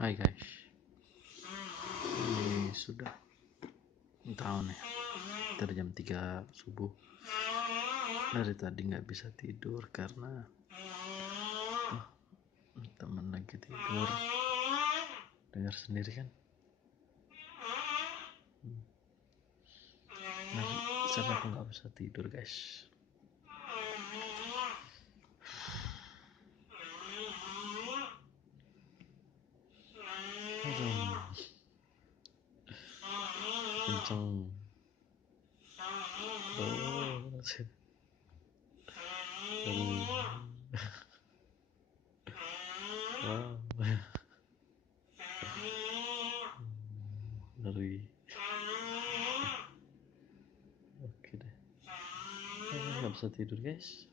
Hai guys, ini sudah tahun ya, dari jam 3 subuh. Dari tadi nggak bisa tidur karena teman lagi tidur. Dengar sendiri kan? Nah, sampai aku nggak bisa tidur guys. Kenceng. Dari oke deh, nggak bisa tidur guys.